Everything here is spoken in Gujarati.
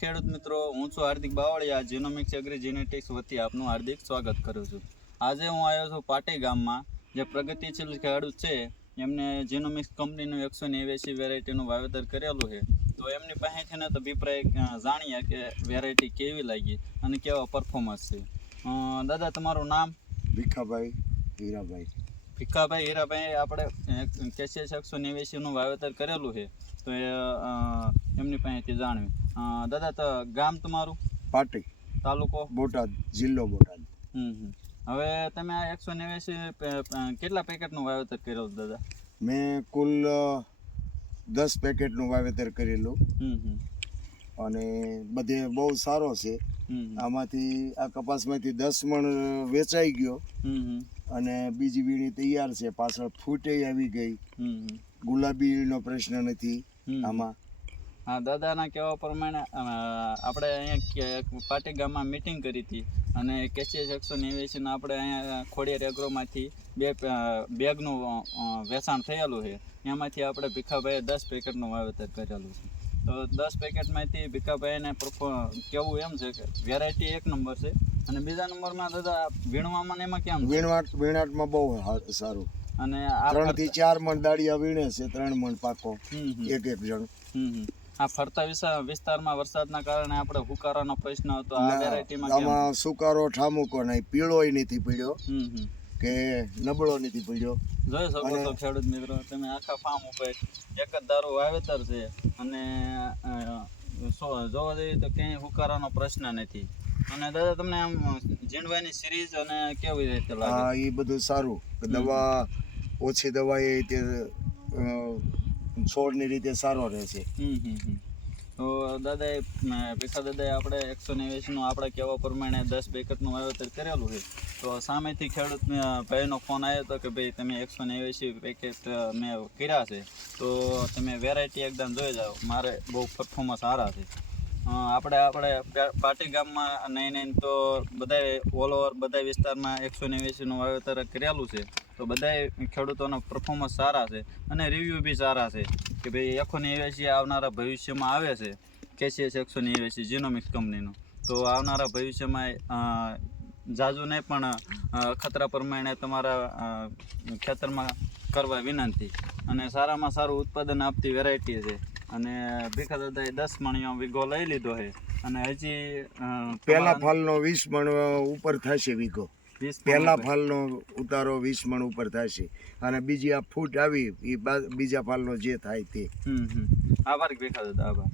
ખેડૂત મિત્રો, હું છું હાર્દિક બાવળિયા. જીનોમિક્સ એગ્રી જેનેટિક્સ વતી આપનું હાર્દિક સ્વાગત કરું છું. આજે હું આવ્યો છું પાટી ગામમાં. જે પ્રગતિશીલ ખેડૂત છે એમને જીનોમિક્સ કંપનીનું 189 વેરાયટીનું વાવેતર કરેલું છે. તો એમની પાસેથી તો અભિપ્રાય જાણીએ કે વેરાયટી કેવી લાગી અને કેવા પરફોર્મન્સ છે. દાદા, તમારું નામ? ભીખાભાઈ હીરાભાઈ. ભીખાભાઈ હીરાભાઈ, આપણે કેસીએસ 189નું વાવેતર કરેલું છે, તો એમની પાસેથી જાણવી. દાદા, તો ગામ તમારું? પાટી, તાલુકો? બોટાદ, જિલ્લો બોટાદ. હવે તમે આ 189 કેટલા પેકેટનું વાવેતર કરેલું દાદા? મેં કુલ 10 પેકેટનું વાવેતર કરેલું અને બધે બહુ સારો છે. આમાંથી આ કપાસમાંથી 10 મણ વેચાઈ ગયો અને બીજી વીણી તૈયાર છે. પાછળ ફૂટે આવી ગઈ. ગુલાબીનો પ્રશ્ન નથી આમાં. હા, દાદાના કહેવા પ્રમાણે આપણે અહીંયા પાટી ગામમાં મિટિંગ કરી હતી અને કેસીએસ 189 આપણે અહીંયા ખોડિયાર એગ્રોમાંથી બેગનું વેચાણ થયેલું છે. એમાંથી આપણે ભીખાભાઈએ 10 પેકેટનું વાવેતર કરેલું છે. તો 10 પેકેટમાંથી ભીખાભાઈને કેવું એમ છે કે વેરાયટી 1 નંબર છે. અને બીજા નંબરમાં દાદા વીણવામાં એમાં કેમ? વીણાટમાં બહુ સારું. અને 3 થી 4 મણ દાળિયા વીણે છે. 3 મણ પાકો એક જણ. આ ફરતા વિસ્તારમાં વરસાદના કારણે આપણે હુકારાનો પ્રશ્ન હતો. આ વેરાયટીમાં આમાં સુકારો ઠામુકો નહીં, પીળોય નથી પડ્યો કે નબળો નથી પડ્યો. જોઈ શકો છો ખેડૂત મિત્રો, તમે આખા ફાર્મ ઉપર એક જ ધારું વાવેતર છે અને જોવા જઈએ તો ક્યાંય હુકારાનો પ્રશ્ન નથી. અને દાદા, તમને આમ ઝીંડવાની સિરીઝ અને કેવી રીતે લાગે? હા, એ બધું સારું. દવા ઓછી દવા એ તે છોડની રીતે સારો રહેશે. તો દાદાએ ભીખા દાદાએ આપણે 189નું આપણે કહેવા પ્રમાણે 10 પેકેટનું વાવેતર કરેલું છે. તો સામેથી ખેડૂત ભાઈનો ફોન આવ્યો હતો કે ભાઈ તમે 189 પેકેટ મેં કર્યા છે, તો તમે વેરાયટી એકદમ જોઈ જાઓ, મારે બહુ પરફોર્મન્સ સારા છે. આપણે પાટી ગામમાં નહીં તો બધા ઓલ ઓવર બધા વિસ્તારમાં 189નું વાવેતર કરેલું છે. તો બધા ખેડૂતોના પરફોર્મન્સ સારા છે અને રિવ્યૂ બી સારા છે કે ભાઈ 189 આવનારા ભવિષ્યમાં આવે છે કેસીએસ 189 જીનોમિક્સ કંપનીનું. તો આવનારા ભવિષ્યમાં જાજુ નહીં પણ ખતરા પ્રમાણે તમારા ખેતરમાં કરવા વિનંતી. અને સારામાં સારું ઉત્પાદન આપતી વેરાયટી છે. અને ભીખા દાદાએ 10 મણ વીઘો લઈ લીધો છે અને હજી પહેલા ફાલનો 20 મણ ઉપર થશે વીઘો. પહેલા ફાલનો ઉતારો 20 મણ ઉપર થશે અને બીજી આ ફૂટ આવી એ બીજા ફાલનો જે થાય તે. આભાર ભીખા દાદા, આભાર.